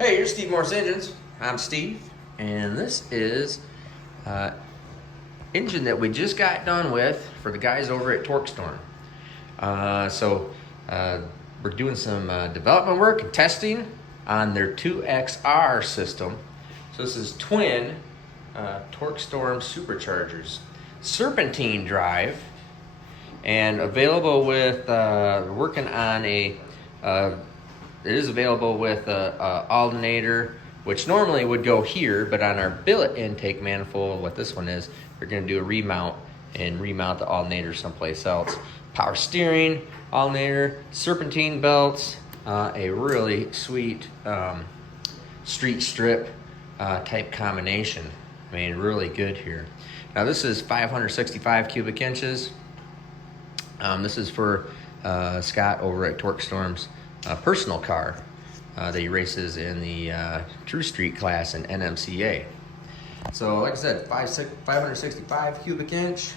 Hey, you're Steve Morse Engines. I'm Steve, and this is engine that we just got done with for the guys over at TorqStorm. We're doing some development work and testing on their 2XR system. So this is twin TorqStorm SuperChargers, serpentine drive, and available with working on a. It is available with a alternator, which normally would go here, but on our billet intake manifold, what this one is, we're going to do a remount and remount the alternator someplace else. Power steering, alternator, serpentine belts, a really sweet street strip type combination. I mean, really good here. Now this is 565 cubic inches. This is for Scott over at TorqStorm's personal car that he races in the True Street class in NMCA. So like I said, 565 cubic inch.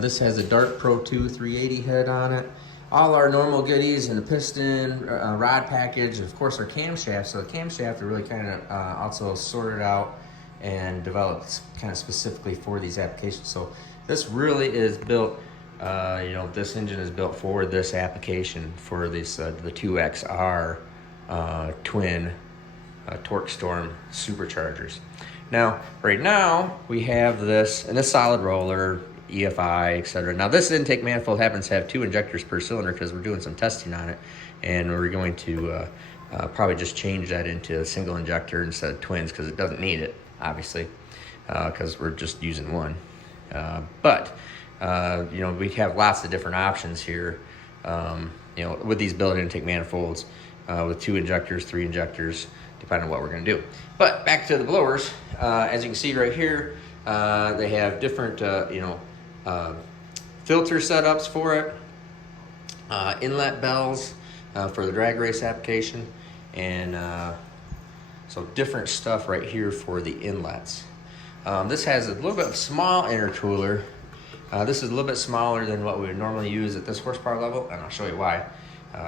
This has a Dart Pro 2 380 head on it. All our normal goodies and the piston, rod package, of course our camshaft. So the camshaft are really kind of also sorted out and developed kind of specifically for these applications. So this really is built, this engine is built for this application, for this the 2XR twin TorqStorm superchargers. Now, right now, we have this, and this solid roller, EFI, etc. Now, this intake manifold happens to have 2 injectors per cylinder because we're doing some testing on it, and we're going to probably just change that into a single injector instead of twins because it doesn't need it, obviously, because we're just using one. We have lots of different options here, with these billet intake manifolds, with 2 injectors, 3 injectors, depending on what we're going to do. But back to the blowers, as you can see right here, they have different, filter setups for it, inlet bells for the drag race application, and so different stuff right here for the inlets. This has a little bit of small intercooler. This is a little bit smaller than what we would normally use at this horsepower level, and I'll show you why.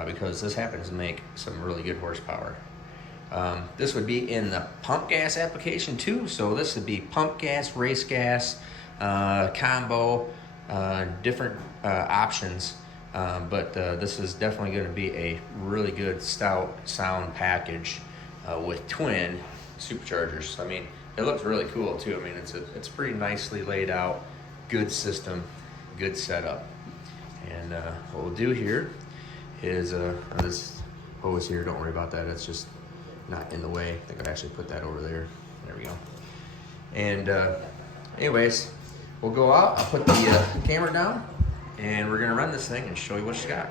Because this happens to make some really good horsepower. This would be in the pump gas application too, so this would be pump gas, race gas, combo, different options. But this is definitely going to be a really good stout sound package with twin superchargers. I mean, it looks really cool too. I mean, it's pretty nicely laid out, good system, good setup. And what we'll do here is this hose here, don't worry about that, it's just not in the way. I think I'd actually put that over there. There we go. And anyways, we'll go out, I'll put the camera down, and we're gonna run this thing and show you what she's got.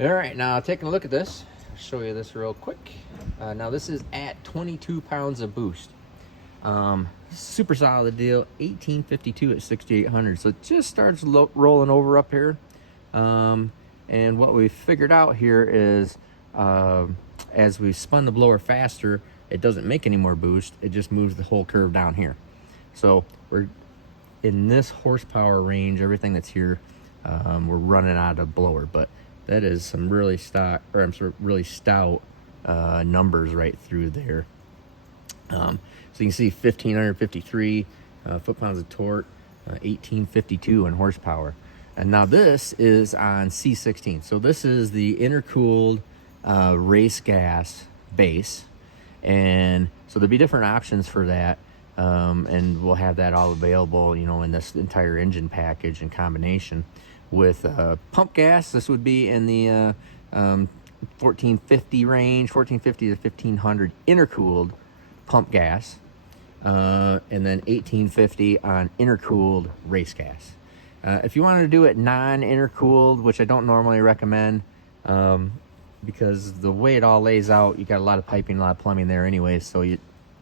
All right, now taking a look at this, I'll show you this real quick. Now this is at 22 pounds of boost. Super solid deal, 1852 at 6,800. So it just starts rolling over up here. And what we figured out here is as we spun the blower faster, it doesn't make any more boost. It just moves the whole curve down here. So we're in this horsepower range, everything that's here, we're running out of blower, but that is some really really stout numbers right through there. So you can see 1,553 foot-pounds of torque. 1852 in horsepower. And now this is on C16. So this is the intercooled race gas base. And so there'll be different options for that. And we'll have that all available, you know, in this entire engine package and combination with pump gas. This would be in the 1450 range, 1450 to 1500 intercooled pump gas, and then 1850 on intercooled race gas. If you wanted to do it non-intercooled, which I don't normally recommend, because the way it all lays out, you got a lot of piping, a lot of plumbing there anyway, so you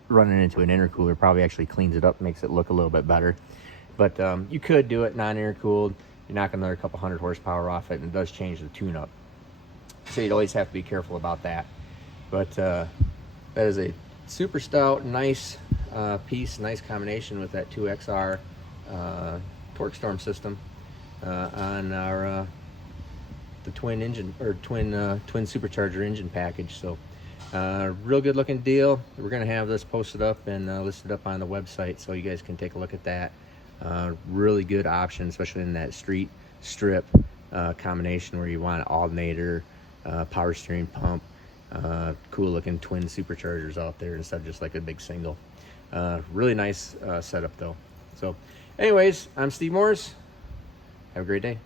running into an intercooler probably actually cleans it up, makes it look a little bit better. But you could do it non-intercooled. You knock another couple hundred horsepower off it, and it does change the tune-up. So you'd always have to be careful about that. But that is a super stout, nice piece, nice combination with that 2XR TorqStorm system on our the twin engine or twin supercharger engine package. So real good looking deal. We're gonna have this posted up and listed up on the website, so you guys can take a look at that. Really good option, especially in that street strip combination where you want an alternator, power steering pump, cool looking twin superchargers out there instead of just like a big single. Really nice setup though. So anyways, I'm Steve Morris. Have a great day.